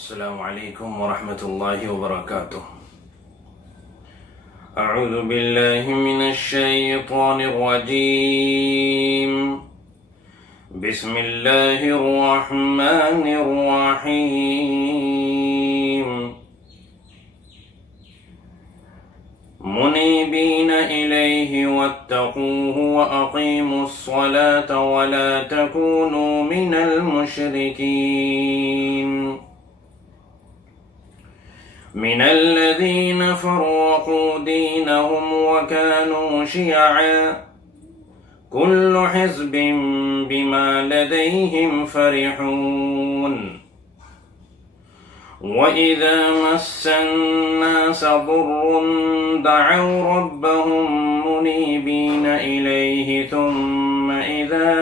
السلام علیکم ورحمۃ اللہ وبرکاتہ۔ اعوذ باللہ من الشیطان الرجیم، بسم اللہ الرحمن الرحیم، منیبین الیہ واتقوہ واقیموا الصلاة ولا تکونوا من المشرکین من الذين فرقوا دينهم وكانوا شيعا كل حزب بما لديهم فرحون وإذا مس الناس ضر دعوا ربهم منيبين إليه ثم إذا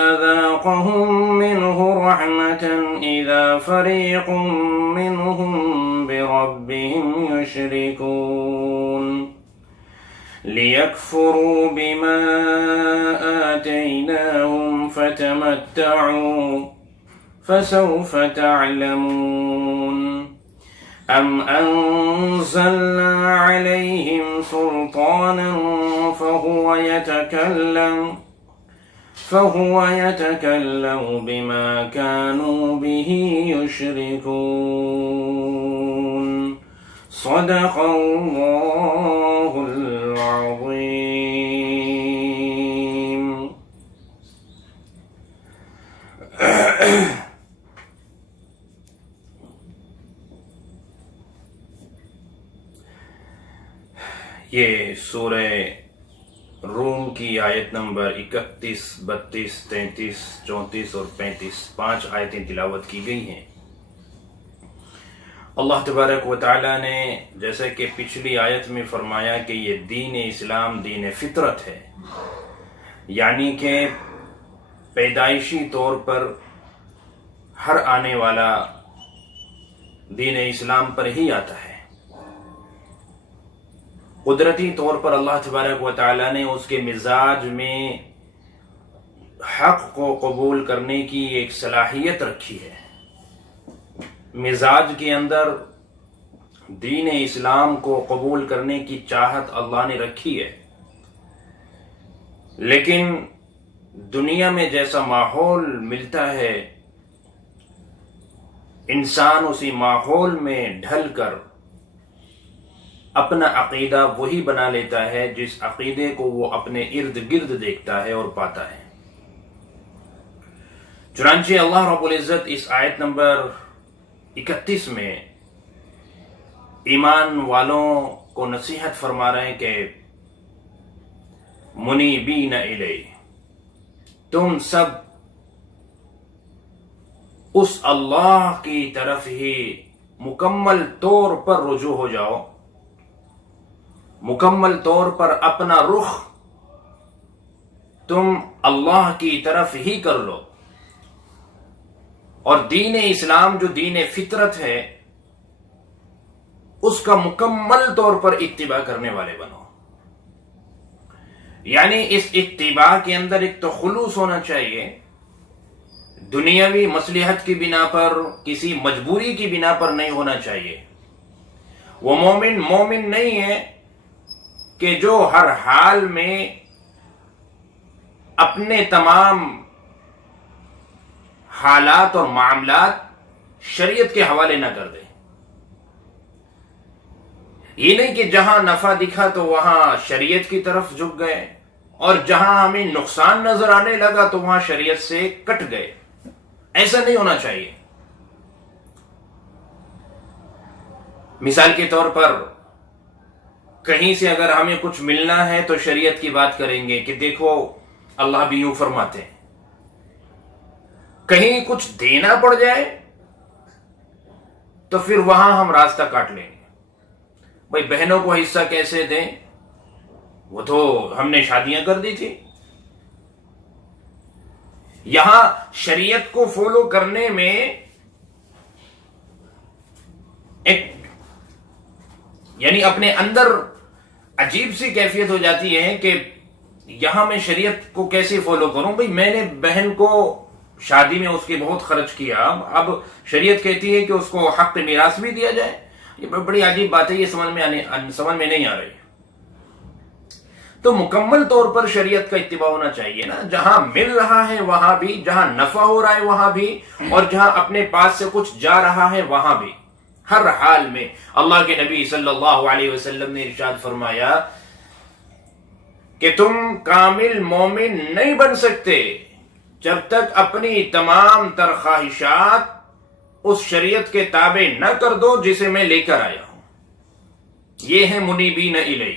أذاقهم منه رحمة إذا فريق منهم بربهم يشركون ليكفروا بما آتيناهم فتمتعوا فسوف تعلمون أم أنزلنا عليهم سلطانا فهو يتكلم بما كانوا به يشركون صدق الله العظيم۔ یہ سورہ روم کی آیت نمبر 31، 32، 33، 34 اور 35 5 آیتیں تلاوت کی گئی ہیں۔ اللہ تبارک و تعالی نے جیسے کہ پچھلی آیت میں فرمایا کہ یہ دین اسلام دین فطرت ہے، یعنی کہ پیدائشی طور پر ہر آنے والا دین اسلام پر ہی آتا ہے۔ قدرتی طور پر اللہ تبارک و تعالی نے اس کے مزاج میں حق کو قبول کرنے کی ایک صلاحیت رکھی ہے۔ مزاج کے اندر دین اسلام کو قبول کرنے کی چاہت اللہ نے رکھی ہے، لیکن دنیا میں جیسا ماحول ملتا ہے انسان اسی ماحول میں ڈھل کر اپنا عقیدہ وہی بنا لیتا ہے جس عقیدے کو وہ اپنے ارد گرد دیکھتا ہے اور پاتا ہے۔ چنانچہ اللہ رب العزت اس آیت نمبر 31 میں ایمان والوں کو نصیحت فرما رہے ہیں کہ منیبین الیہ، تم سب اس اللہ کی طرف ہی مکمل طور پر رجوع ہو جاؤ، مکمل طور پر اپنا رخ تم اللہ کی طرف ہی کر لو، اور دین اسلام جو دین فطرت ہے اس کا مکمل طور پر اتباع کرنے والے بنو۔ یعنی اس اتباع کے اندر ایک تو خلوص ہونا چاہیے، دنیاوی مصلحت کی بنا پر، کسی مجبوری کی بنا پر نہیں ہونا چاہیے۔ وہ مومن نہیں ہے کہ جو ہر حال میں اپنے تمام حالات اور معاملات شریعت کے حوالے نہ کر دے۔ یہ نہیں کہ جہاں نفع دکھا تو وہاں شریعت کی طرف جھک گئے، اور جہاں ہمیں نقصان نظر آنے لگا تو وہاں شریعت سے کٹ گئے۔ ایسا نہیں ہونا چاہیے۔ مثال کے طور پر کہیں سے اگر ہمیں کچھ ملنا ہے تو شریعت کی بات کریں گے کہ دیکھو اللہ بھی یوں فرماتے ہیں۔ کہیں کچھ دینا پڑ جائے تو پھر وہاں ہم راستہ کاٹ لیں گے۔ بھائی بہنوں کو حصہ کیسے دیں، وہ تو ہم نے شادیاں کر دی تھی۔ یہاں شریعت کو فالو کرنے میں ایک یعنی اپنے اندر عجیب سی کیفیت ہو جاتی ہے کہ یہاں میں شریعت کو کیسے فالو کروں؟ بھئی میں نے بہن کو شادی میں اس کے بہت خرچ کیا، اب شریعت کہتی ہے کہ اس کو حق میراث بھی دیا جائے. یہ بڑی عجیب بات ہے، یہ سمجھ میں نہیں آ رہی. تو مکمل طور پر شریعت کا اتباع ہونا چاہیے نا، جہاں مل رہا ہے وہاں بھی، جہاں نفع ہو رہا ہے وہاں بھی، اور جہاں اپنے پاس سے کچھ جا رہا ہے وہاں بھی، ہر حال میں. اللہ کے نبی صلی اللہ علیہ وسلم نے ارشاد فرمایا کہ تم کامل مومن نہیں بن سکتے جب تک اپنی تمام تر خواہشات اس شریعت کے تابع نہ کر دو جسے میں لے کر آیا ہوں. یہ ہے منیبین الیہ،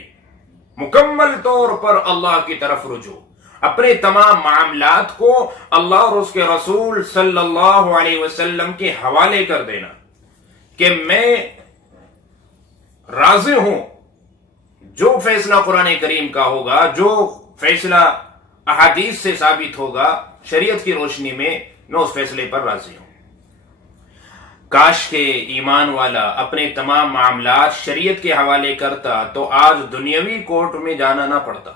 مکمل طور پر اللہ کی طرف رجوع، اپنے تمام معاملات کو اللہ اور اس کے رسول صلی اللہ علیہ وسلم کے حوالے کر دینا کہ میں راضی ہوں، جو فیصلہ قرآن کریم کا ہوگا، جو فیصلہ احادیث سے ثابت ہوگا شریعت کی روشنی میں اس فیصلے پر راضی ہوں. کاش کے ایمان والا اپنے تمام معاملات شریعت کے حوالے کرتا تو آج دنیاوی کورٹ میں جانا نہ پڑتا.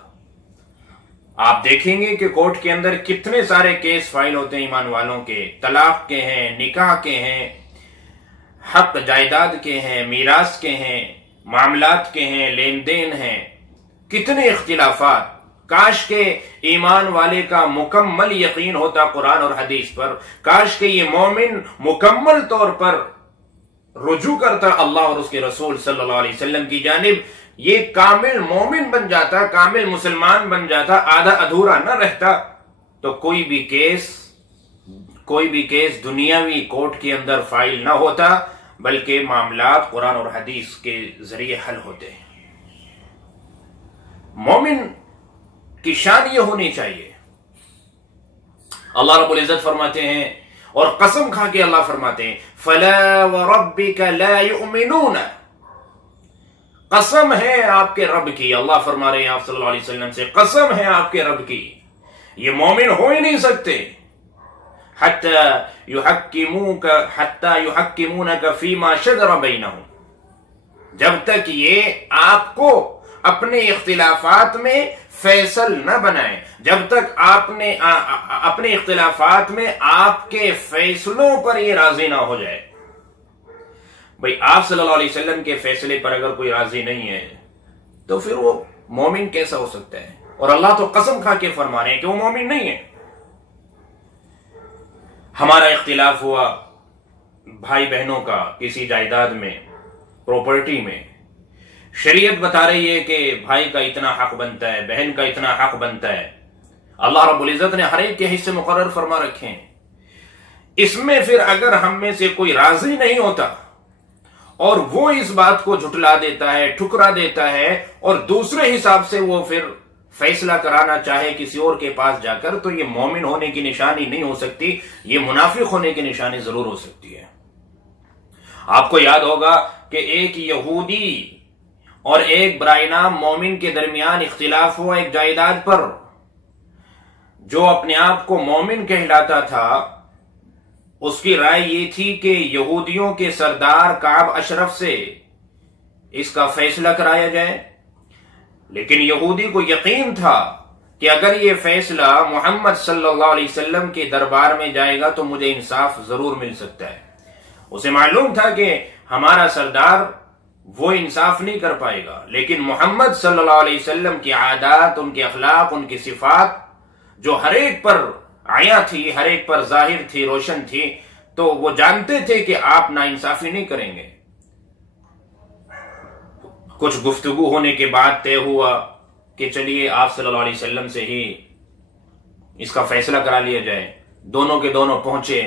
آپ دیکھیں گے کہ کورٹ کے اندر کتنے سارے کیس فائل ہوتے ہیں ایمان والوں کے، طلاق کے ہیں، نکاح کے ہیں، حق جائیداد کے ہیں، میراث کے ہیں، معاملات کے ہیں، لین دین ہیں، کتنے اختلافات. کاش کے ایمان والے کا مکمل یقین ہوتا قرآن اور حدیث پر، کاش کے یہ مومن مکمل طور پر رجوع کرتا اللہ اور اس کے رسول صلی اللہ علیہ وسلم کی جانب، یہ کامل مومن بن جاتا، کامل مسلمان بن جاتا، آدھا ادھورا نہ رہتا، تو کوئی بھی کیس دنیاوی کورٹ کے اندر فائل نہ ہوتا، بلکہ معاملات قرآن اور حدیث کے ذریعے حل ہوتے ہیں. مومن کی شان یہ ہونی چاہیے. اللہ رب العزت فرماتے ہیں، اور قسم کھا کے اللہ فرماتے ہیں فَلَا وَرَبِّكَ لَا يُؤْمِنُونَ، قسم ہے آپ کے رب کی. اللہ فرما رہے ہیں آپ صلی اللہ علیہ وسلم سے، قسم ہے آپ کے رب کی، یہ مومن ہو ہی نہیں سکتے حَتَّى يُحَكِّمُونَكَ فِي مَا شَجَرَ بَيْنَهُمْ، جب تک یہ آپ کو اپنے اختلافات میں فیصل نہ بنائیں، جب تک آپ نے اپنے اختلافات میں آپ کے فیصلوں پر یہ راضی نہ ہو جائے. بھئی آپ صلی اللہ علیہ وسلم کے فیصلے پر اگر کوئی راضی نہیں ہے تو پھر وہ مومن کیسا ہو سکتا ہے؟ اور اللہ تو قسم کھا کے فرما رہے ہیں کہ وہ مومن نہیں ہے. ہمارا اختلاف ہوا بھائی بہنوں کا کسی جائیداد میں، پراپرٹی میں، شریعت بتا رہی ہے کہ بھائی کا اتنا حق بنتا ہے، بہن کا اتنا حق بنتا ہے. اللہ رب العزت نے ہر ایک کے حصے مقرر فرما رکھے ہیں. اس میں پھر اگر ہم میں سے کوئی راضی نہیں ہوتا اور وہ اس بات کو جھٹلا دیتا ہے، ٹھکرا دیتا ہے، اور دوسرے حساب سے وہ پھر فیصلہ کرانا چاہے کسی اور کے پاس جا کر، تو یہ مومن ہونے کی نشانی نہیں ہو سکتی، یہ منافق ہونے کی نشانی ضرور ہو سکتی ہے. آپ کو یاد ہوگا کہ ایک یہودی اور ایک برائے نام مومن کے درمیان اختلاف ہوا ایک جائیداد پر. جو اپنے آپ کو مومن کہلاتا تھا اس کی رائے یہ تھی کہ یہودیوں کے سردار کعب اشرف سے اس کا فیصلہ کرایا جائے، لیکن یہودی کو یقین تھا کہ اگر یہ فیصلہ محمد صلی اللہ علیہ وسلم کے دربار میں جائے گا تو مجھے انصاف ضرور مل سکتا ہے. اسے معلوم تھا کہ ہمارا سردار وہ انصاف نہیں کر پائے گا، لیکن محمد صلی اللہ علیہ وسلم کی عادات، ان کے اخلاق، ان کی صفات جو ہر ایک پر عیاں تھی، ہر ایک پر ظاہر تھی، روشن تھی، تو وہ جانتے تھے کہ آپ ناانصافی نہیں کریں گے. کچھ گفتگو ہونے کے بعد طے ہوا کہ چلیے آپ صلی اللہ علیہ وسلم سے ہی اس کا فیصلہ کرا لیا جائے. دونوں کے دونوں پہنچے،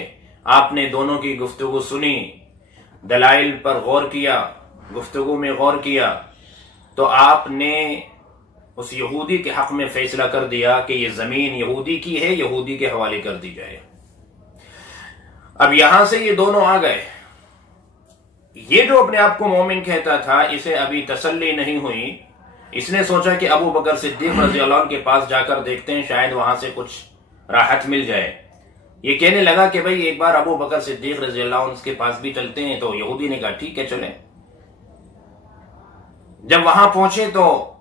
آپ نے دونوں کی گفتگو سنی، دلائل پر غور کیا، گفتگو میں غور کیا، تو آپ نے اس یہودی کے حق میں فیصلہ کر دیا کہ یہ زمین یہودی کی ہے، یہودی کے حوالے کر دی جائے. اب یہاں سے یہ دونوں آ گئے. یہ جو اپنے آپ کو مومن کہتا تھا، اسے ابھی تسلی نہیں ہوئی. اس نے سوچا کہ ابو بکر صدیق رضی اللہ عنہ کے پاس جا کر دیکھتے ہیں، شاید وہاں سے کچھ راحت مل جائے. یہ کہنے لگا کہ بھئی ایک بار ابو بکر صدیق رضی اللہ عنہ کے پاس بھی چلتے ہیں. تو یہودی نے کہا ٹھیک ہے چلیں. جب وہاں پہنچے تو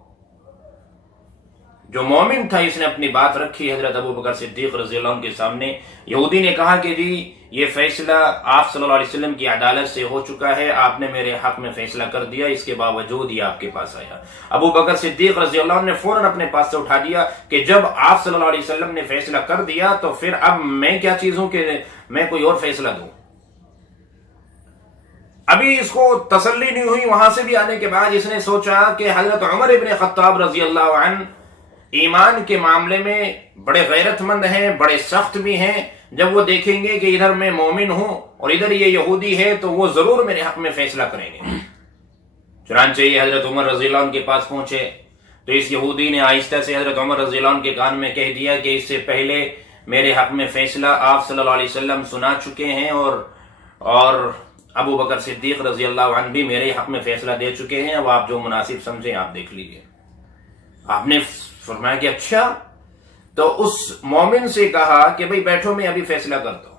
جو مومن تھا اس نے اپنی بات رکھی حضرت ابو بکر صدیق رضی اللہ عنہ کے سامنے. یہودی نے کہا کہ جی یہ فیصلہ آپ صلی اللہ علیہ وسلم کی عدالت سے ہو چکا ہے، آپ نے میرے حق میں فیصلہ کر دیا، اس کے باوجود یہ آپ کے پاس آیا. ابو بکر صدیق رضی اللہ عنہ نے فوراً اپنے پاس سے اٹھا دیا کہ جب آپ صلی اللہ علیہ وسلم نے فیصلہ کر دیا تو پھر اب میں کیا چیز ہوں کہ میں کوئی اور فیصلہ دوں. ابھی اس کو تسلی نہیں ہوئی، وہاں سے بھی آنے کے بعد اس نے سوچا کہ حضرت عمر ابن خطاب رضی اللہ عنہ ایمان کے معاملے میں بڑے غیرت مند ہیں، بڑے سخت بھی ہیں. جب وہ دیکھیں گے کہ ادھر میں مومن ہوں اور ادھر یہ یہودی ہے تو وہ ضرور میرے حق میں فیصلہ کریں گے. چنانچہ یہ حضرت عمر رضی اللہ عنہ کے پاس پہنچے تو اس یہودی نے آہستہ سے حضرت عمر رضی اللہ عنہ کے کان میں کہہ دیا کہ اس سے پہلے میرے حق میں فیصلہ آپ صلی اللہ علیہ وسلم سنا چکے ہیں اور ابو بکر صدیق رضی اللہ عنہ بھی میرے حق میں فیصلہ دے چکے ہیں، اب آپ جو مناسب سمجھیں آپ دیکھ لیجئے. آپ نے فرمایا کہ اچھا. تو اس مومن سے کہا کہ بھئی بیٹھو میں ابھی فیصلہ کرتا ہوں.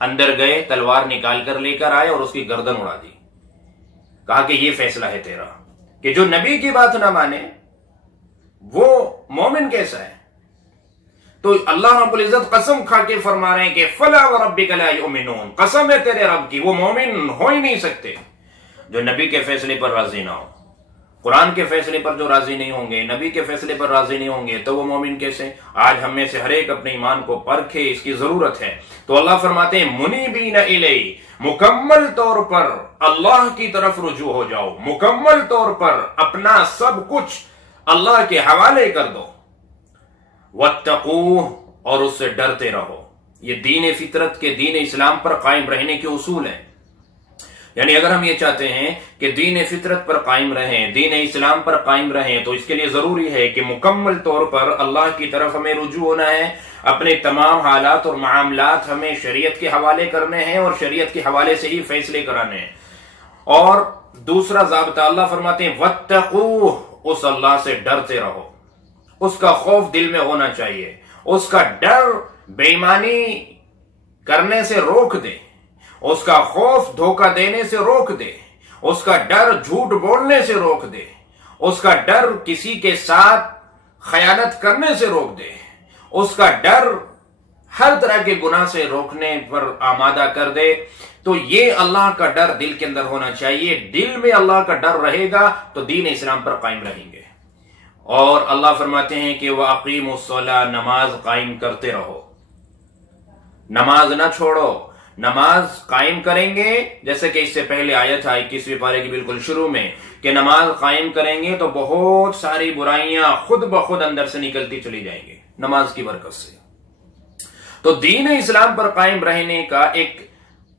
اندر گئے، تلوار نکال کر لے کر آئے اور اس کی گردن اڑا دی. کہا کہ یہ فیصلہ ہے تیرا کہ جو نبی کی بات نہ مانے وہ مومن کیسا ہے. تو اللہ رب العزت قسم کھا کے فرما رہے ہیں کہ فلا وربک لا یؤمنون، قسم ہے تیرے رب کی وہ مومن ہو ہی نہیں سکتے جو نبی کے فیصلے پر راضی نہ ہو. قرآن کے فیصلے پر جو راضی نہیں ہوں گے، نبی کے فیصلے پر راضی نہیں ہوں گے تو وہ مومن کیسے. آج ہم میں سے ہر ایک اپنے ایمان کو پرکھے، اس کی ضرورت ہے. تو اللہ فرماتے ہیں منیبین الیہ، مکمل طور پر اللہ کی طرف رجوع ہو جاؤ، مکمل طور پر اپنا سب کچھ اللہ کے حوالے کر دو. واتقوہ، اور اس سے ڈرتے رہو. یہ دین فطرت کے، دین اسلام پر قائم رہنے کے اصول ہیں. یعنی اگر ہم یہ چاہتے ہیں کہ دین فطرت پر قائم رہیں، دین اسلام پر قائم رہیں، تو اس کے لیے ضروری ہے کہ مکمل طور پر اللہ کی طرف ہمیں رجوع ہونا ہے. اپنے تمام حالات اور معاملات ہمیں شریعت کے حوالے کرنے ہیں اور شریعت کے حوالے سے ہی فیصلے کرانے ہیں. اور دوسرا ضابطہ اللہ فرماتے ہیں واتقوہ، اس اللہ سے ڈرتے رہو. اس کا خوف دل میں ہونا چاہیے. اس کا ڈر بے ایمانی کرنے سے روک دے، اس کا خوف دھوکہ دینے سے روک دے، اس کا ڈر جھوٹ بولنے سے روک دے، اس کا ڈر کسی کے ساتھ خیانت کرنے سے روک دے، اس کا ڈر ہر طرح کے گناہ سے روکنے پر آمادہ کر دے. تو یہ اللہ کا ڈر دل کے اندر ہونا چاہیے. دل میں اللہ کا ڈر رہے گا تو دین اسلام پر قائم رہیں گے. اور اللہ فرماتے ہیں کہ وَأَقِيمُوا الصَّلَاةَ، نماز قائم کرتے رہو، نماز نہ چھوڑو. نماز قائم کریں گے جیسے کہ اس سے پہلے آیت ہے 21ویں پارے کی بالکل شروع میں کہ نماز قائم کریں گے تو بہت ساری برائیاں خود بخود اندر سے نکلتی چلی جائیں گے نماز کی برکت سے. تو دین اسلام پر قائم رہنے کا ایک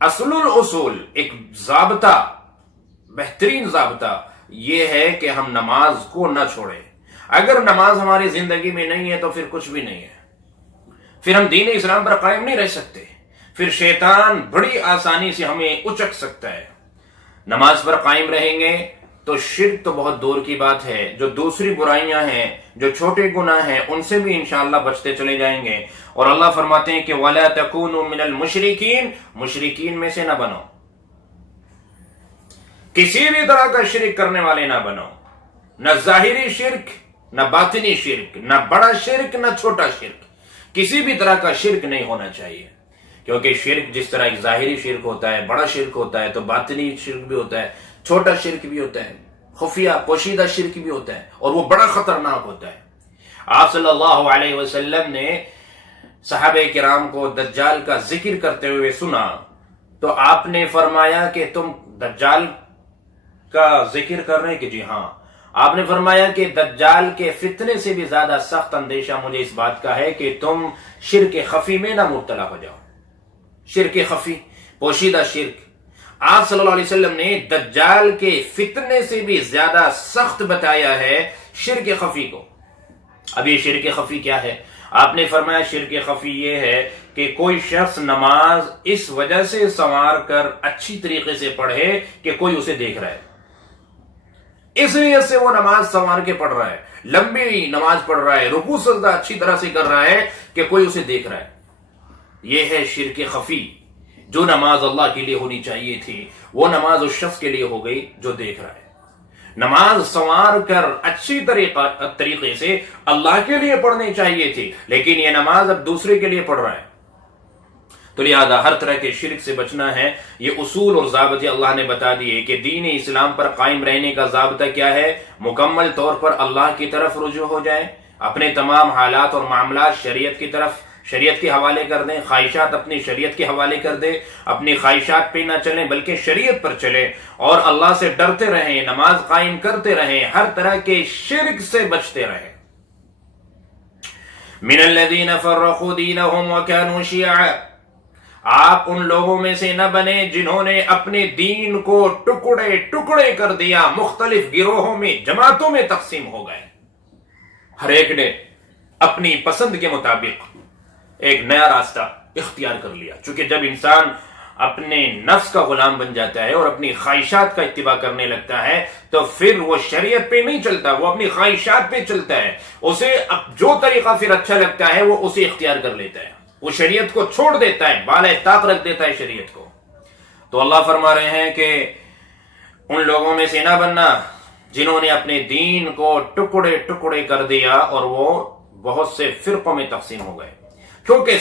اصل الاصول، ایک ضابطہ، بہترین ضابطہ یہ ہے کہ ہم نماز کو نہ چھوڑیں. اگر نماز ہماری زندگی میں نہیں ہے تو پھر کچھ بھی نہیں ہے، پھر ہم دین اسلام پر قائم نہیں رہ سکتے. پھر شیطان بڑی آسانی سے ہمیں اچک سکتا ہے. نماز پر قائم رہیں گے تو شرک تو بہت دور کی بات ہے، جو دوسری برائیاں ہیں، جو چھوٹے گناہ ہیں، ان سے بھی انشاءاللہ بچتے چلے جائیں گے. اور اللہ فرماتے ہیں کہ وَلَا تَكُونُوا مِنَ الْمُشْرِكِينَ، مشرکین میں سے نہ بنو، کسی بھی طرح کا شرک کرنے والے نہ بنو. نہ ظاہری شرک، نہ باطنی شرک، نہ بڑا شرک، نہ چھوٹا شرک. کسی بھی طرح کا شرک نہیں ہونا چاہیے. کیونکہ شرک جس طرح ایک ظاہری شرک ہوتا ہے، بڑا شرک ہوتا ہے، تو باطنی شرک بھی ہوتا ہے، چھوٹا شرک بھی ہوتا ہے، خفیہ پوشیدہ شرک بھی ہوتا ہے، اور وہ بڑا خطرناک ہوتا ہے. آپ صلی اللہ علیہ وسلم نے صحابہ کرام کو دجال کا ذکر کرتے ہوئے سنا تو آپ نے فرمایا کہ تم دجال کا ذکر کر رہے ہیں کہ جی ہاں. آپ نے فرمایا کہ دجال کے فتنے سے بھی زیادہ سخت اندیشہ مجھے اس بات کا ہے کہ تم شرک خفی میں نہ مبتلا ہو جاؤ. شرک خفی، پوشیدہ شرک. آپ صلی اللہ علیہ وسلم نے دجال کے فتنے سے بھی زیادہ سخت بتایا ہے شرک خفی کو. اب یہ شرک خفی کیا ہے؟ آپ نے فرمایا شرک خفی یہ ہے کہ کوئی شخص نماز اس وجہ سے سنوار کر اچھی طریقے سے پڑھے کہ کوئی اسے دیکھ رہا ہے، اس لیے سے وہ نماز سنوار کے پڑھ رہا ہے، لمبی نماز پڑھ رہا ہے، رکوع سجدہ اچھی طرح سے کر رہا ہے کہ کوئی اسے دیکھ رہا ہے. یہ ہے شرک خفی. جو نماز اللہ کے لیے ہونی چاہیے تھی وہ نماز اس شخص کے لیے ہو گئی جو دیکھ رہا ہے. نماز سنوار کر اچھی طریقے سے اللہ کے لیے پڑھنی چاہیے تھی، لیکن یہ نماز اب دوسرے کے لیے پڑھ رہا ہے۔ تو لہذا ہر طرح کے شرک سے بچنا ہے۔ یہ اصول اور ضابطے اللہ نے بتا دیے کہ دین اسلام پر قائم رہنے کا ضابطہ کیا ہے؟ مکمل طور پر اللہ کی طرف رجوع ہو جائے، اپنے تمام حالات اور معاملات شریعت کی طرف، شریعت کے حوالے کر دیں، خواہشات اپنی شریعت کے حوالے کر دیں، اپنی خواہشات پہ نہ چلیں بلکہ شریعت پر چلیں، اور اللہ سے ڈرتے رہیں، نماز قائم کرتے رہیں، ہر طرح کے شرک سے بچتے رہیں۔ من الذین فرقوا دینہم وکانوا شیعا، آپ ان لوگوں میں سے نہ بنے جنہوں نے اپنے دین کو ٹکڑے ٹکڑے کر دیا، مختلف گروہوں میں، جماعتوں میں تقسیم ہو گئے۔ ہر ایک نے اپنی پسند کے مطابق ایک نیا راستہ اختیار کر لیا۔ چونکہ جب انسان اپنے نفس کا غلام بن جاتا ہے اور اپنی خواہشات کا اتباع کرنے لگتا ہے تو پھر وہ شریعت پہ نہیں چلتا، وہ اپنی خواہشات پہ چلتا ہے۔ اسے جو طریقہ پھر اچھا لگتا ہے وہ اسے اختیار کر لیتا ہے، وہ شریعت کو چھوڑ دیتا ہے، بالائے طاق رکھ دیتا ہے شریعت کو۔ تو اللہ فرما رہے ہیں کہ ان لوگوں میں سے نہ بننا جنہوں نے اپنے دین کو ٹکڑے ٹکڑے کر دیا اور وہ بہت سے فرقوں میں تقسیم ہو گئے۔ کیونکہ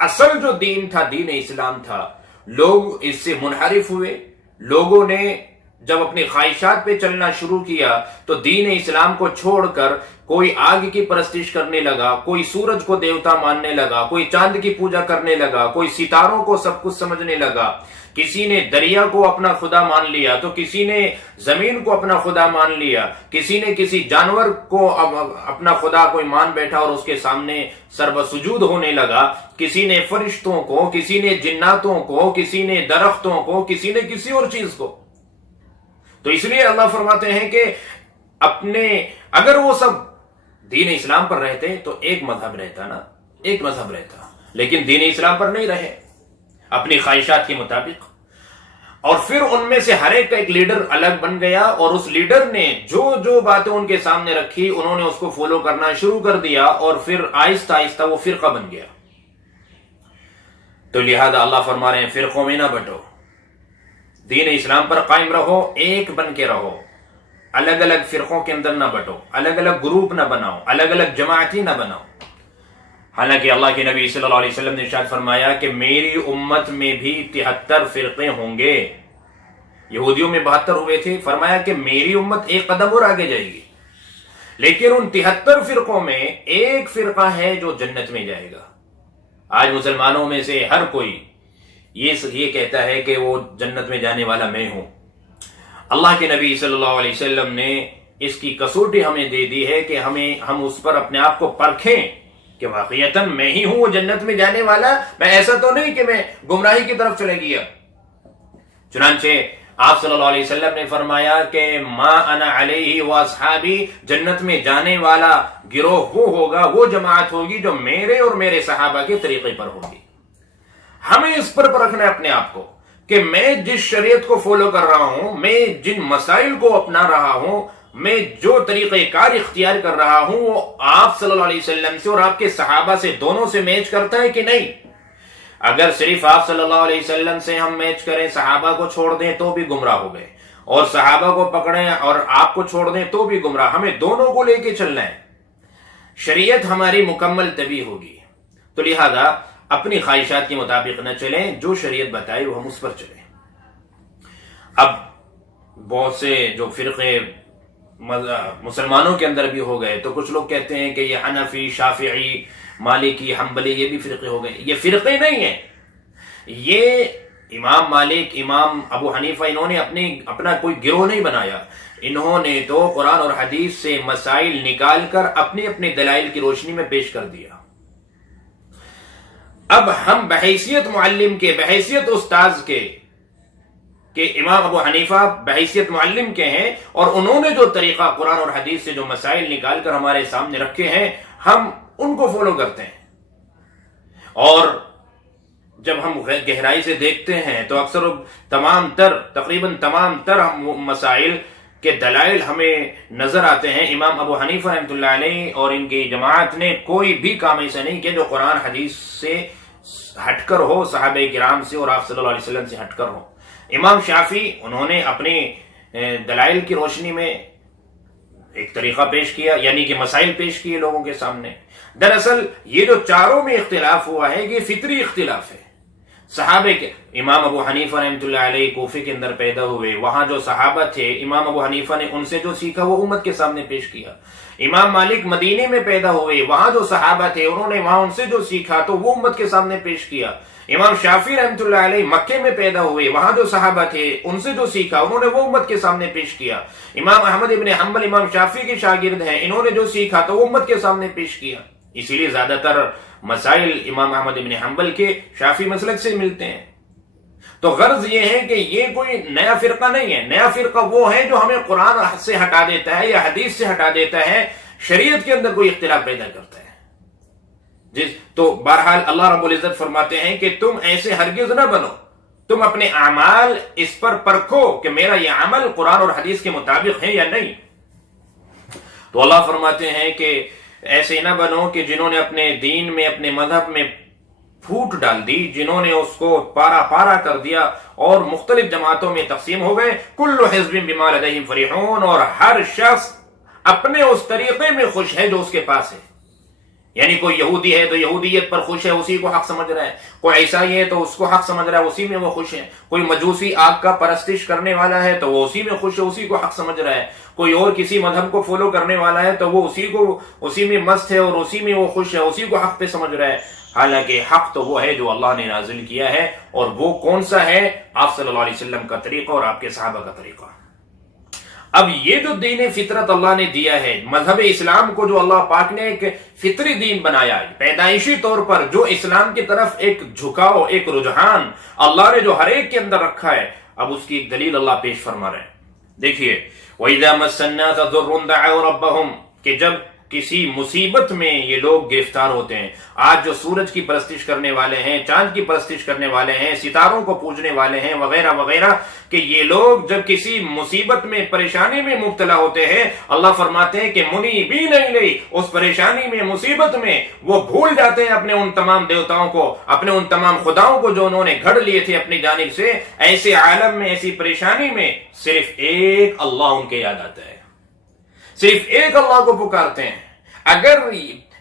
اصل جو دین تھا، دین اسلام تھا، لوگ اس سے منحرف ہوئے۔ لوگوں نے جب اپنی خواہشات پہ چلنا شروع کیا تو دین اسلام کو چھوڑ کر کوئی آگ کی پرستش کرنے لگا، کوئی سورج کو دیوتا ماننے لگا، کوئی چاند کی پوجا کرنے لگا، کوئی ستاروں کو سب کچھ سمجھنے لگا، کسی نے دریا کو اپنا خدا مان لیا تو کسی نے زمین کو اپنا خدا مان لیا، کسی نے کسی جانور کو اپنا خدا کوئی مان بیٹھا اور اس کے سامنے سربسجود ہونے لگا، کسی نے فرشتوں کو، کسی نے جناتوں کو، کسی نے درختوں کو، کسی نے کسی اور چیز کو۔ تو اس لیے اللہ فرماتے ہیں کہ اگر وہ سب دین اسلام پر رہتے تو ایک مذہب رہتا نا، ایک مذہب رہتا، لیکن دین اسلام پر نہیں رہے، اپنی خواہشات کے مطابق۔ اور پھر ان میں سے ہر ایک کا ایک لیڈر الگ بن گیا، اور اس لیڈر نے جو باتیں ان کے سامنے رکھی انہوں نے اس کو فالو کرنا شروع کر دیا، اور پھر آہستہ آہستہ وہ فرقہ بن گیا۔ تو لہذا اللہ فرما رہے ہیں فرقوں میں نہ بٹو، دین اسلام پر قائم رہو، ایک بن کے رہو، الگ الگ فرقوں کے اندر نہ بٹو، الگ الگ گروپ نہ بناؤ، الگ الگ جماعتی نہ بناؤ۔ حالانکہ اللہ کے نبی صلی اللہ علیہ وسلم نے ارشاد فرمایا کہ میری امت میں بھی 73 فرقے ہوں گے۔ یہودیوں میں 72 ہوئے تھے، فرمایا کہ میری امت ایک قدم اور آگے جائے گی، لیکن ان 73 فرقوں میں ایک فرقہ ہے جو جنت میں جائے گا۔ آج مسلمانوں میں سے ہر کوئی یہ کہتا ہے کہ وہ جنت میں جانے والا میں ہوں۔ اللہ کے نبی صلی اللہ علیہ وسلم نے اس کی کسوٹی ہمیں دے دی ہے کہ ہم اس پر اپنے آپ کو پرکھیں کہ واقعیتاً میں ہی ہوں وہ جنت میں جانے والا، میں ایسا تو نہیں کہ میں گمراہی کی طرف چلے گیا۔ چنانچہ آپ صلی اللہ علیہ وسلم نے فرمایا کہ ما انا علیہ واصحابی، جنت میں جانے والا گروہ وہ ہوگا، وہ جماعت ہوگی جو میرے اور میرے صحابہ کے طریقے پر ہوگی۔ ہمیں اس پر پرکھنا ہے اپنے آپ کو کہ میں جس شریعت کو فالو کر رہا ہوں، میں جن مسائل کو اپنا رہا ہوں، میں جو طریقہ کار اختیار کر رہا ہوں، وہ آپ صلی اللہ علیہ وسلم سے اور آپ کے صحابہ سے دونوں سے میچ کرتا ہے کہ نہیں۔ اگر صرف آپ صلی اللہ علیہ وسلم سے ہم میچ کریں، صحابہ کو چھوڑ دیں تو بھی گمراہ ہو گئے، اور صحابہ کو پکڑیں اور آپ کو چھوڑ دیں تو بھی گمراہ۔ ہمیں دونوں کو لے کے چلنا ہے، شریعت ہماری مکمل تبھی ہوگی۔ تو لہذا اپنی خواہشات کے مطابق نہ چلیں، جو شریعت بتائے وہ ہم اس پر چلیں۔ اب بہت سے جو فرقے مسلمانوں کے اندر بھی ہو گئے، تو کچھ لوگ کہتے ہیں کہ یہ حنفی، شافعی، مالکی، حنبلی یہ بھی فرقے ہو گئے۔ یہ فرقے نہیں ہیں، یہ امام مالک، امام ابو حنیفہ انہوں نے اپنا کوئی گروہ نہیں بنایا، انہوں نے تو قرآن اور حدیث سے مسائل نکال کر اپنے اپنے دلائل کی روشنی میں پیش کر دیا۔ اب ہم بحیثیت معلم کے، بحیثیت استاذ کے، کہ امام ابو حنیفہ بحیثیت معلم کے ہیں اور انہوں نے جو طریقہ قرآن اور حدیث سے جو مسائل نکال کر ہمارے سامنے رکھے ہیں، ہم ان کو فالو کرتے ہیں۔ اور جب ہم گہرائی سے دیکھتے ہیں تو اکثر تقریباً تمام تر مسائل کے دلائل ہمیں نظر آتے ہیں۔ امام ابو حنیفہ رحمۃ اللہ علیہ اور ان کی جماعت نے کوئی بھی کام ایسا نہیں کیا جو قرآن حدیث سے ہٹ کر ہو، صحابہ کرام سے اور آپ صلی اللہ علیہ وسلم سے ہٹ کر ہو۔ امام شافعی انہوں نے اپنے دلائل کی روشنی میں ایک طریقہ پیش کیا، یعنی کہ مسائل پیش کیے لوگوں کے سامنے۔ دراصل یہ جو چاروں میں اختلاف ہوا ہے یہ فطری اختلاف ہے۔ صحابہ کے امام ابو حنیفہ رحمۃ اللہ علیہ کوفے کے اندر پیدا ہوئے، وہاں جو صحابہ تھے امام ابو حنیفہ نے ان سے جو سیکھا وہ امت کے سامنے پیش کیا۔ امام مالک مدینے میں پیدا ہوئے، وہاں جو صحابہ تھے انہوں نے وہاں ان سے جو سیکھا تو وہ امت کے سامنے پیش کیا۔ امام شافعی رحمۃ اللہ علیہ مکے میں پیدا ہوئے، وہاں جو صحابہ تھے ان سے جو سیکھا انہوں نے وہ امت کے سامنے پیش کیا۔ امام احمد ابن حنبل امام شافعی کے شاگرد ہیں، انہوں نے جو سیکھا تو وہ امت کے سامنے پیش کیا۔ اسی لیے زیادہ تر مسائل امام احمد ابن حنبل کے شافعی مسلک سے ملتے ہیں۔ تو غرض یہ ہے کہ یہ کوئی نیا فرقہ نہیں ہے، نیا فرقہ وہ ہے جو ہمیں قرآن سے ہٹا دیتا ہے یا حدیث سے ہٹا دیتا ہے، شریعت کے اندر کوئی اختلاف پیدا کرتا ہے۔ تو بہرحال اللہ رب العزت فرماتے ہیں کہ تم ایسے ہرگز نہ بنو، تم اپنے اعمال اس پر پرکھو کہ میرا یہ عمل قرآن اور حدیث کے مطابق ہے یا نہیں۔ تو اللہ فرماتے ہیں کہ ایسے نہ بنو کہ جنہوں نے اپنے دین میں اپنے مذہب میں پھوٹ ڈال دی، جنہوں نے اس کو پارا پارا کر دیا اور مختلف جماعتوں میں تقسیم ہو گئے۔ کل حزب بما لدیہم فرحون، اور ہر شخص اپنے اس طریقے میں خوش ہے جو اس کے پاس ہے۔ یعنی کوئی یہودی ہے تو یہودیت پر خوش ہے، اسی کو حق سمجھ رہا ہے، کوئی عیسائی ہے تو اس کو حق سمجھ رہا ہے، اسی میں وہ خوش ہے، کوئی مجوسی آگ کا پرستش کرنے والا ہے تو وہ اسی میں خوش ہے، اسی کو حق سمجھ رہا ہے، کوئی اور کسی مذہب کو فالو کرنے والا ہے تو وہ اسی میں مست ہے اور اسی میں وہ خوش ہے، اسی کو حق پہ سمجھ رہا ہے۔ حالانکہ حق تو وہ ہے جو اللہ نے نازل کیا ہے، اور وہ کون سا ہے؟ آپ صلی اللہ علیہ وسلم کا طریقہ اور آپ کے صحابہ کا طریقہ۔ اب یہ جو دین فطرت اللہ نے دیا ہے، مذہب اسلام کو جو اللہ پاک نے ایک فطری دین بنایا ہے، پیدائشی طور پر جو اسلام کی طرف ایک جھکاؤ، ایک رجحان اللہ نے جو ہر ایک کے اندر رکھا ہے، اب اس کی ایک دلیل اللہ پیش فرما رہے ہیں۔ دیکھیے وَإِذَا مَسَّ النَّاسَ ضُرٌّ دَعَوْا رَبَّهُمْ، کہ جب کسی مصیبت میں یہ لوگ گرفتار ہوتے ہیں۔ آج جو سورج کی پرستش کرنے والے ہیں، چاند کی پرستش کرنے والے ہیں، ستاروں کو پوجنے والے ہیں وغیرہ وغیرہ، کہ یہ لوگ جب کسی مصیبت میں پریشانی میں مبتلا ہوتے ہیں، اللہ فرماتے ہیں کہ منیبین الیہ، اس پریشانی میں مصیبت میں وہ بھول جاتے ہیں اپنے ان تمام دیوتاؤں کو، اپنے ان تمام خداؤں کو جو انہوں نے گھڑ لیے تھے اپنی جانب سے۔ ایسے عالم میں، ایسی پریشانی میں صرف ایک اللہ ان کے یاد آتا ہے، صرف ایک اللہ کو پکارتے ہیں۔ اگر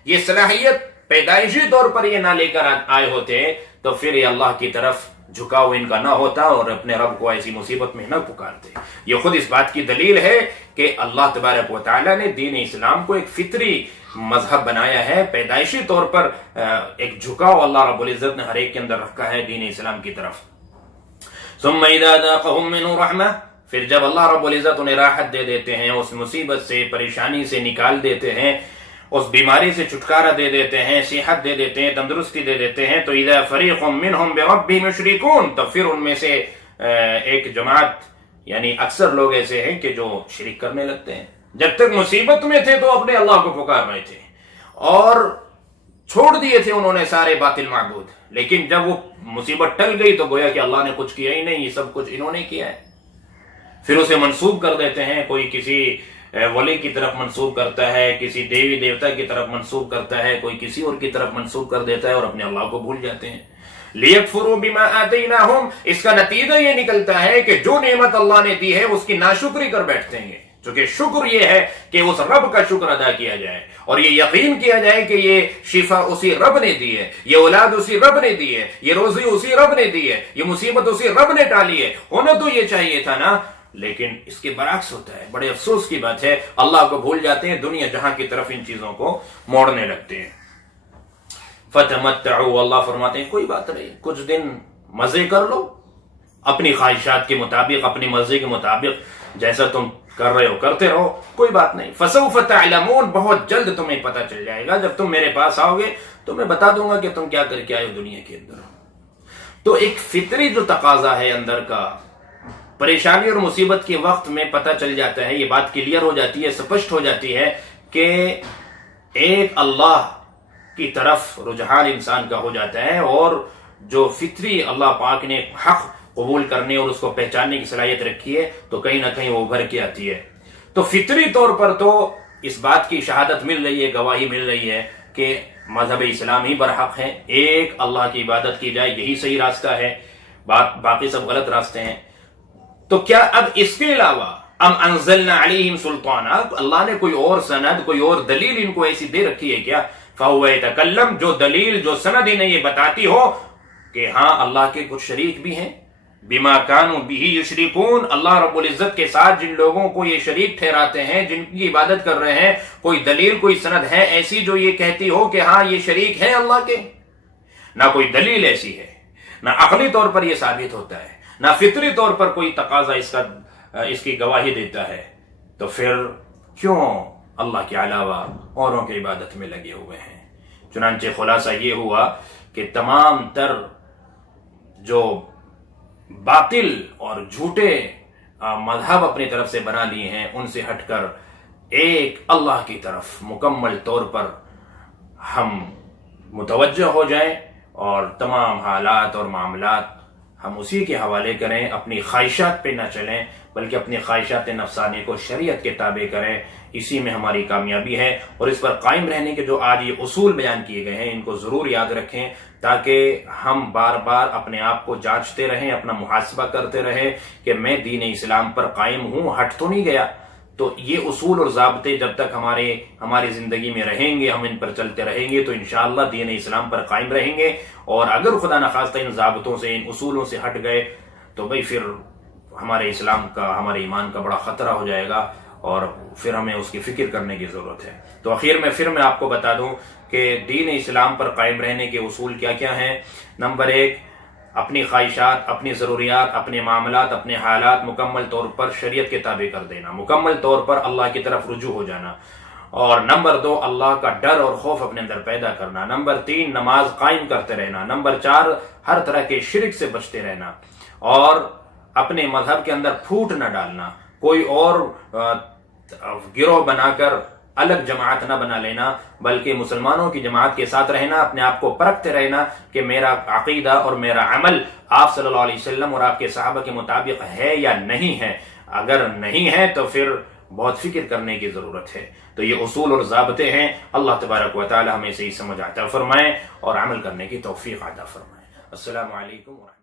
یہ صلاحیت پیدائشی طور پر یہ نہ لے کر آئے ہوتے تو پھر یہ اللہ کی طرف جھکاؤ ان کا نہ ہوتا اور اپنے رب کو ایسی مصیبت میں نہ پکارتے۔ یہ خود اس بات کی دلیل ہے کہ اللہ تبارک و تعالی نے دین اسلام کو ایک فطری مذہب بنایا ہے، پیدائشی طور پر ایک جھکاؤ اللہ رب العزت نے ہر ایک کے اندر رکھا ہے دین اسلام کی طرف۔ ثم اذا ذاقهم منه رحمہ، پھر جب اللہ رب العزت انہیں راحت دے دیتے ہیں، اس مصیبت سے، پریشانی سے نکال دیتے ہیں، اس بیماری سے چھٹکارا دے دیتے ہیں، صحت دے دیتے ہیں، تندرستی دے دیتے ہیں، تو اذا فریق منہم بربہم یشرکون، تو پھر ان میں سے ایک جماعت یعنی اکثر لوگ ایسے ہیں کہ جو شرک کرنے لگتے ہیں۔ جب تک مصیبت میں تھے تو اپنے اللہ کو پکار رہے تھے اور چھوڑ دیے تھے انہوں نے سارے باطل معبود، لیکن جب وہ مصیبت ٹل گئی تو گویا کہ اللہ نے کچھ کیا ہی نہیں، یہ سب کچھ انہوں نے کیا ہے۔ پھر اسے منسوب کر دیتے ہیں، کوئی کسی ولی کی طرف منسوب کرتا ہے، کسی دیوی دیوتا کی طرف منسوب کرتا ہے، کوئی کسی اور کی طرف منسوب کر دیتا ہے اور اپنے اللہ کو بھول جاتے ہیں۔ لِيَكْفُرُوا بِمَا آتَيْنَاهُمْ، اس کا نتیجہ یہ نکلتا ہے کہ جو نعمت اللہ نے دی ہے اس کی ناشکری کر بیٹھتے ہیں، چونکہ شکر یہ ہے کہ اس رب کا شکر ادا کیا جائے اور یہ یقین کیا جائے کہ یہ شفا اسی رب نے دی ہے، یہ اولاد اسی رب نے دی ہے، یہ روزی اسی رب نے دی ہے، یہ مصیبت اسی رب نے ٹالی ہے۔ ہونا تو یہ چاہیے تھا نا، لیکن اس کے برعکس ہوتا ہے۔ بڑے افسوس کی بات ہے، اللہ کو بھول جاتے ہیں، دنیا جہاں کی طرف ان چیزوں کو موڑنے لگتے ہیں۔ فتمتعوا، اللہ فرماتے ہیں کوئی بات نہیں، کچھ دن مزے کر لو اپنی خواہشات کے مطابق، اپنی مرضی کے مطابق، جیسا تم کر رہے ہو کرتے رہو، کوئی بات نہیں۔ فسوف تعلمون، بہت جلد تمہیں پتہ چل جائے گا، جب تم میرے پاس آؤ گے تو میں بتا دوں گا کہ تم کیا کر کے آئے ہو دنیا کے اندر۔ تو ایک فطری جو تقاضا ہے اندر کا، پریشانی اور مصیبت کے وقت میں پتہ چل جاتا ہے، یہ بات کلیئر ہو جاتی ہے، سپشٹ ہو جاتی ہے کہ ایک اللہ کی طرف رجحان انسان کا ہو جاتا ہے، اور جو فطری اللہ پاک نے حق قبول کرنے اور اس کو پہچاننے کی صلاحیت رکھی ہے تو کہیں نہ کہیں وہ ابھر کے آتی ہے۔ تو فطری طور پر تو اس بات کی شہادت مل رہی ہے، گواہی مل رہی ہے کہ مذہب اسلام ہی برحق ہے، ایک اللہ کی عبادت کی جائے، یہی صحیح راستہ ہے، باقی سب غلط راستے ہیں۔ تو کیا اب اس کے علاوہ ام انزلنا علیہم سلطانا، اللہ نے کوئی اور سند، کوئی اور دلیل ان کو ایسی دے رکھی ہے کیا؟ فہو یتکلم، جو دلیل جو سند انہیں یہ بتاتی ہو کہ ہاں اللہ کے کچھ شریک بھی ہیں، بما کانوا بہ یشرکون، اللہ رب العزت کے ساتھ جن لوگوں کو یہ شریک ٹھہراتے ہیں، جن کی عبادت کر رہے ہیں، کوئی دلیل کوئی سند ہے ایسی جو یہ کہتی ہو کہ ہاں یہ شریک ہے اللہ کے؟ نہ کوئی دلیل ایسی ہے، نہ عقلی طور پر یہ ثابت ہوتا ہے، نہ فطری طور پر کوئی تقاضا اس کی گواہی دیتا ہے، تو پھر کیوں اللہ کے علاوہ اوروں کی عبادت میں لگے ہوئے ہیں؟ چنانچہ خلاصہ یہ ہوا کہ تمام تر جو باطل اور جھوٹے مذہب اپنی طرف سے بنا لیے ہیں، ان سے ہٹ کر ایک اللہ کی طرف مکمل طور پر ہم متوجہ ہو جائیں اور تمام حالات اور معاملات ہم اسی کے حوالے کریں، اپنی خواہشات پہ نہ چلیں بلکہ اپنی خواہشات نفسانی کو شریعت کے تابع کریں، اسی میں ہماری کامیابی ہے۔ اور اس پر قائم رہنے کے جو آج یہ اصول بیان کیے گئے ہیں، ان کو ضرور یاد رکھیں تاکہ ہم بار بار اپنے آپ کو جانچتے رہیں، اپنا محاسبہ کرتے رہیں کہ میں دین اسلام پر قائم ہوں، ہٹ تو نہیں گیا۔ تو یہ اصول اور ضابطے جب تک ہماری زندگی میں رہیں گے، ہم ان پر چلتے رہیں گے تو انشاءاللہ دین اسلام پر قائم رہیں گے۔ اور اگر خدا نخواستہ ان ضابطوں سے، ان اصولوں سے ہٹ گئے تو بھئی پھر ہمارے اسلام کا، ہمارے ایمان کا بڑا خطرہ ہو جائے گا، اور پھر ہمیں اس کی فکر کرنے کی ضرورت ہے۔ تو اخیر میں پھر میں آپ کو بتا دوں کہ دین اسلام پر قائم رہنے کے اصول کیا کیا ہیں۔ نمبر 1، اپنی خواہشات، اپنی ضروریات، اپنے معاملات، اپنے حالات مکمل طور پر شریعت کے تابع کر دینا، مکمل طور پر اللہ کی طرف رجوع ہو جانا۔ اور نمبر 2، اللہ کا ڈر اور خوف اپنے اندر پیدا کرنا۔ نمبر 3، نماز قائم کرتے رہنا۔ نمبر 4، ہر طرح کے شرک سے بچتے رہنا، اور اپنے مذہب کے اندر پھوٹ نہ ڈالنا، کوئی اور گروہ بنا کر الگ جماعت نہ بنا لینا، بلکہ مسلمانوں کی جماعت کے ساتھ رہنا، اپنے آپ کو پرکھتے رہنا کہ میرا عقیدہ اور میرا عمل آپ صلی اللہ علیہ وسلم اور آپ کے صحابہ کے مطابق ہے یا نہیں ہے۔ اگر نہیں ہے تو پھر بہت فکر کرنے کی ضرورت ہے۔ تو یہ اصول اور ضابطے ہیں، اللہ تبارک و تعالی ہمیں صحیح سمجھ عطا فرمائے اور عمل کرنے کی توفیق عطا فرمائے۔ السلام علیکم ورحمۃ اللہ۔